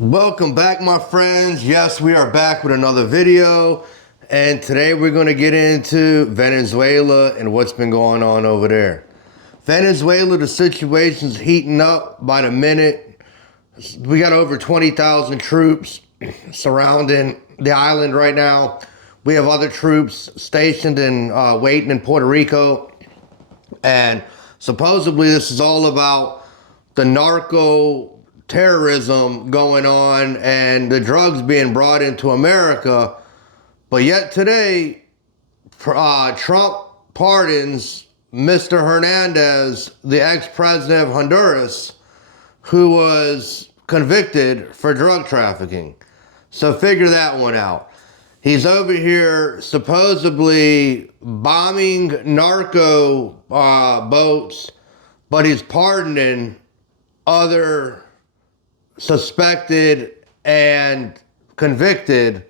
Welcome back, my friends. Yes, we are back with another video, and today we're going to get into Venezuela and what's been going on over there. Venezuela, the situation's heating up by the minute. We got over 20,000 troops surrounding the island right now. We have other troops stationed and waiting in Puerto Rico, and supposedly this is all about the narco terrorism going on and the drugs being brought into America. But yet today, Trump pardons Mr. Hernandez, the ex-president of Honduras, who was convicted for drug trafficking. So figure that one out. He's over here supposedly bombing narco boats, but he's pardoning other suspected and convicted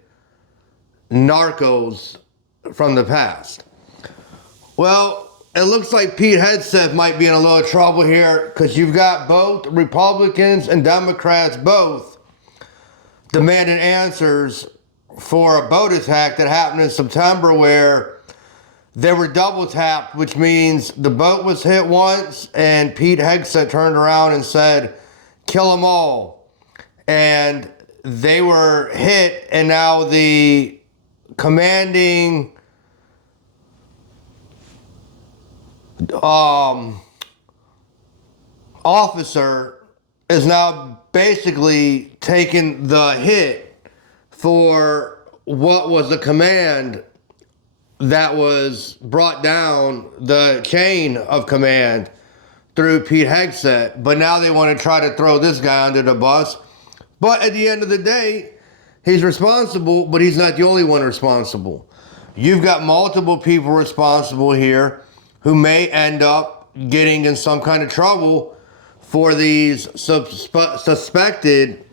narcos from the past. Well, it looks like Pete Hegseth might be in a little trouble here, because you've got both Republicans and Democrats both demanding answers for a boat attack that happened in September where they were double tapped, which means the boat was hit once and Pete Hegseth turned around and said, "Kill them all." And they were hit, and now the commanding officer is now basically taking the hit for what was the command that was brought down the chain of command through Pete Hegseth. But now they want to try to throw this guy under the bus. But at the end of the day, he's responsible, but he's not the only one responsible. You've got multiple people responsible here who may end up getting in some kind of trouble for these suspected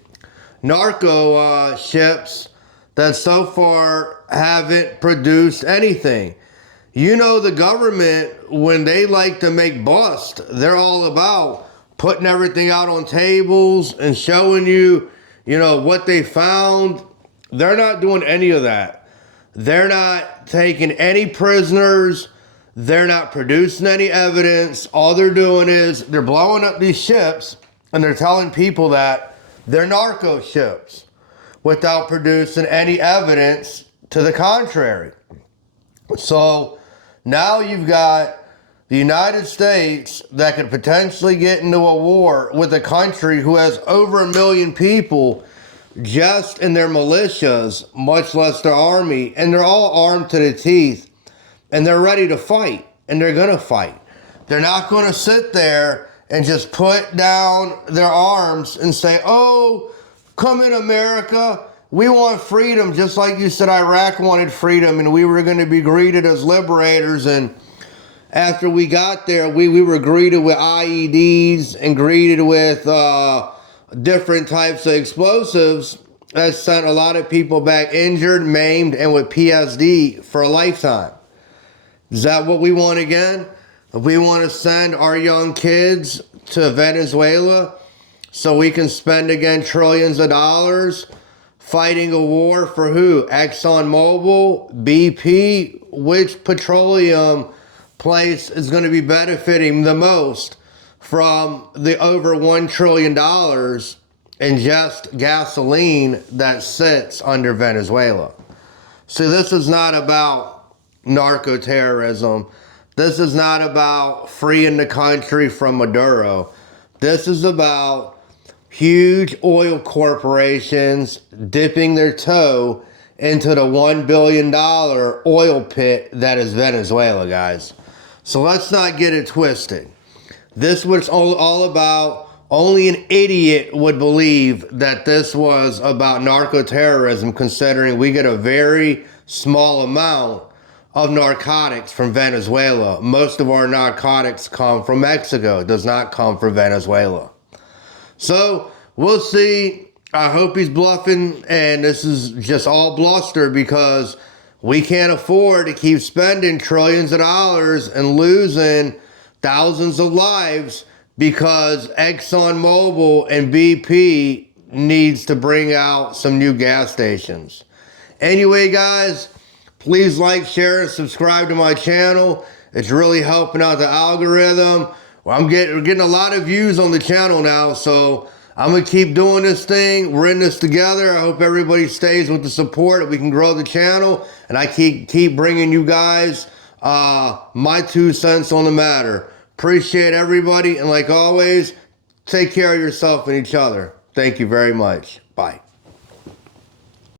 narco ships that so far haven't produced anything. You know, the government, when they like to make bust, they're all about putting everything out on tables and showing you, what they found. They're not doing any of that. They're not taking any prisoners. They're not producing any evidence. All they're doing is they're blowing up these ships and they're telling people that they're narco ships without producing any evidence to the contrary. So now you've got the United States that could potentially get into a war with a country who has over 1 million people just in their militias, much less their army, and they're all armed to the teeth, and they're ready to fight, and they're going to fight. They're not going to sit there and just put down their arms and say, "Oh, come in, America. We want freedom," just like you said Iraq wanted freedom, and we were going to be greeted as liberators. And after we got there, we were greeted with IEDs and greeted with different types of explosives that sent a lot of people back injured, maimed, and with PSD for a lifetime. Is that what we want again? If we want to send our young kids to Venezuela so we can spend again trillions of dollars fighting a war for who? ExxonMobil, BP? Which petroleum place is going to be benefiting the most from the over $1 trillion in just gasoline that sits under Venezuela? So this is not about narco terrorism. This is not about freeing the country from Maduro. This is about huge oil corporations dipping their toe into the $1 billion oil pit that is Venezuela, guys. So let's not get it twisted. This was all about, only an idiot would believe that this was about narco terrorism, considering we get a very small amount of narcotics from Venezuela. Most of our narcotics come from Mexico. It does not come from Venezuela. So we'll see. I hope he's bluffing, and this is just all bluster, because we can't afford to keep spending trillions of dollars and losing thousands of lives because ExxonMobil and BP needs to bring out some new gas stations. Anyway, guys, please like, share, and subscribe to my channel. It's really helping out the algorithm. Well, we're getting a lot of views on the channel now, so I'm going to keep doing this thing. We're in this together. I hope everybody stays with the support, that we can grow the channel, and I keep bringing you guys my 2 cents on the matter. Appreciate everybody, and like always, take care of yourself and each other. Thank you very much. Bye.